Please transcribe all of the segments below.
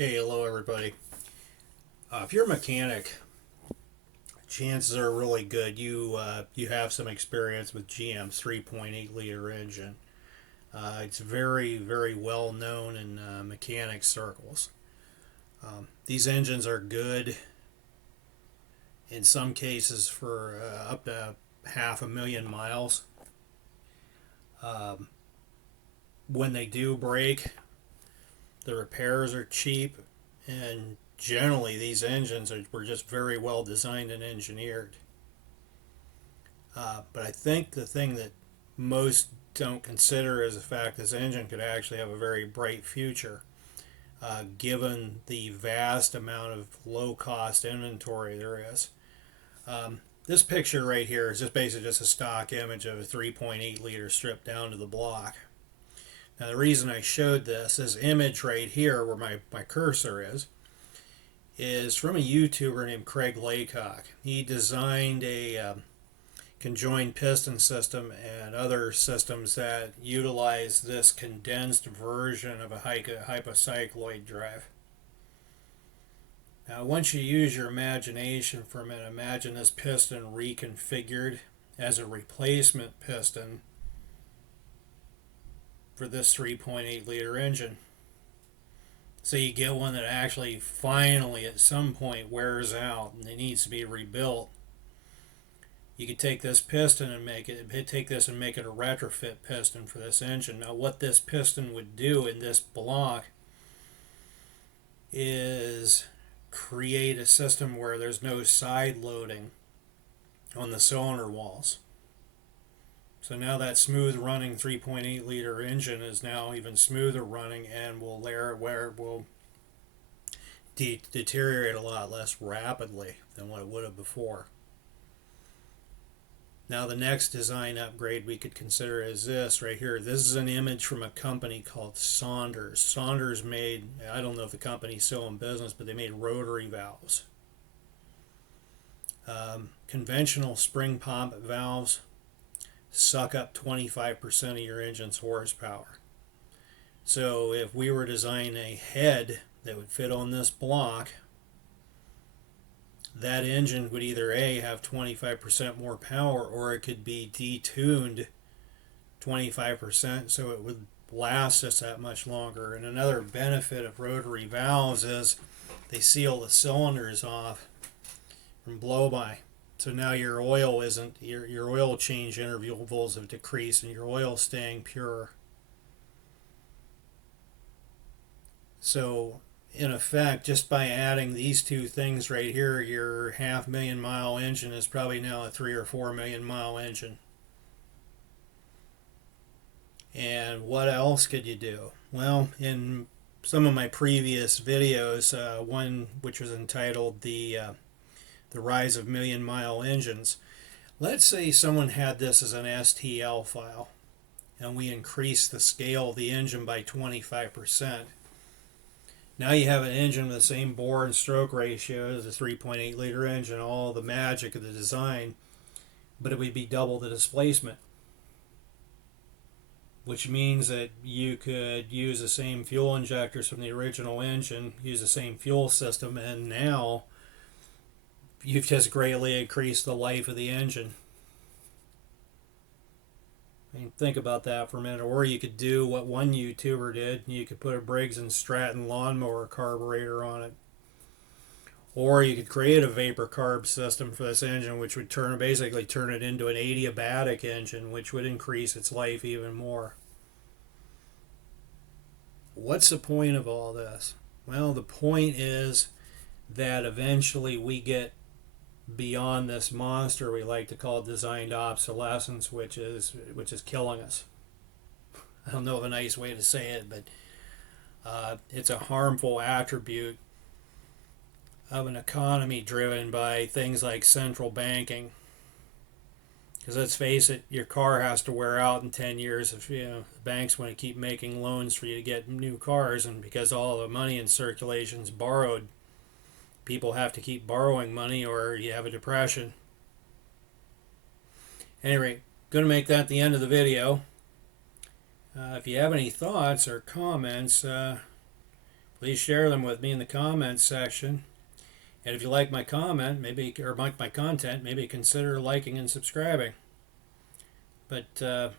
Hey, hello everybody. If you're a mechanic, chances are really good you have some experience with GM's 3.8 liter engine. It's very well known in mechanic circles. These engines are good in some cases for up to 500,000 miles. Um, when they do break, the repairs are cheap, and generally these were just very well designed and engineered. But I think the thing that most don't consider is the fact this engine could actually have a very bright future, given the vast amount of low cost inventory there is. This picture right here is just basically just a stock image of a 3.8 liter stripped down to the block. Now, the reason I showed this image right here, where my cursor is from a YouTuber named Craig Laycock. He designed a conjoined piston system and other systems that utilize this condensed version of a hypocycloid drive. Now, once you use your imagination for a minute, imagine this piston reconfigured as a replacement piston for this 3.8 liter engine. So you get one that actually finally at some point wears out and it needs to be rebuilt. You could take this piston and make it a retrofit piston for this engine. Now, what this piston would do in this block is create a system where there's no side loading on the cylinder walls. So now that smooth running 3.8 liter engine is now even smoother running and will deteriorate a lot less rapidly than what it would have before. Now, the next design upgrade we could consider is this right here. This is an image from a company called Saunders. Saunders made, I don't know if the company's still in business, but they made rotary valves. Conventional spring pump valves suck up 25% of your engine's horsepower. So if we were designing a head that would fit on this block, that engine would either A, have 25% more power, or it could be detuned 25% so it would last us that much longer. And another benefit of rotary valves is they seal the cylinders off from blow-by. So now your oil isn't, your oil change intervals have decreased and your oil staying pure. So in effect, just by adding these two things right here, your 500,000-mile engine is probably now a 3 or 4 million mile engine. And what else could you do? Well, in some of my previous videos, one which was entitled the Rise of Million-Mile Engines. Let's say someone had this as an STL file, and we increased the scale of the engine by 25%. Now you have an engine with the same bore and stroke ratio as a 3.8 liter engine, all the magic of the design, but it would be double the displacement. Which means that you could use the same fuel injectors from the original engine, use the same fuel system, and now you've just greatly increased the life of the engine. I mean, think about that for a minute. Or you could do what one YouTuber did. You could put a Briggs & Stratton lawnmower carburetor on it. Or you could create a vapor carb system for this engine, which would basically turn it into an adiabatic engine, which would increase its life even more. What's the point of all this? Well, the point is that eventually we get beyond this monster we like to call designed obsolescence, which is killing us. I don't know of a nice way to say it, but it's a harmful attribute of an economy driven by things like central banking. Because let's face it, your car has to wear out in 10 years if the banks want to keep making loans for you to get new cars, and because all the money in circulation is borrowed, people have to keep borrowing money or you have a depression. Anyway, going to make that the end of the video. If you have any thoughts or comments, please share them with me in the comments section. And if you like my comment, maybe, or like my content, maybe consider liking and subscribing. But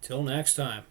till next time.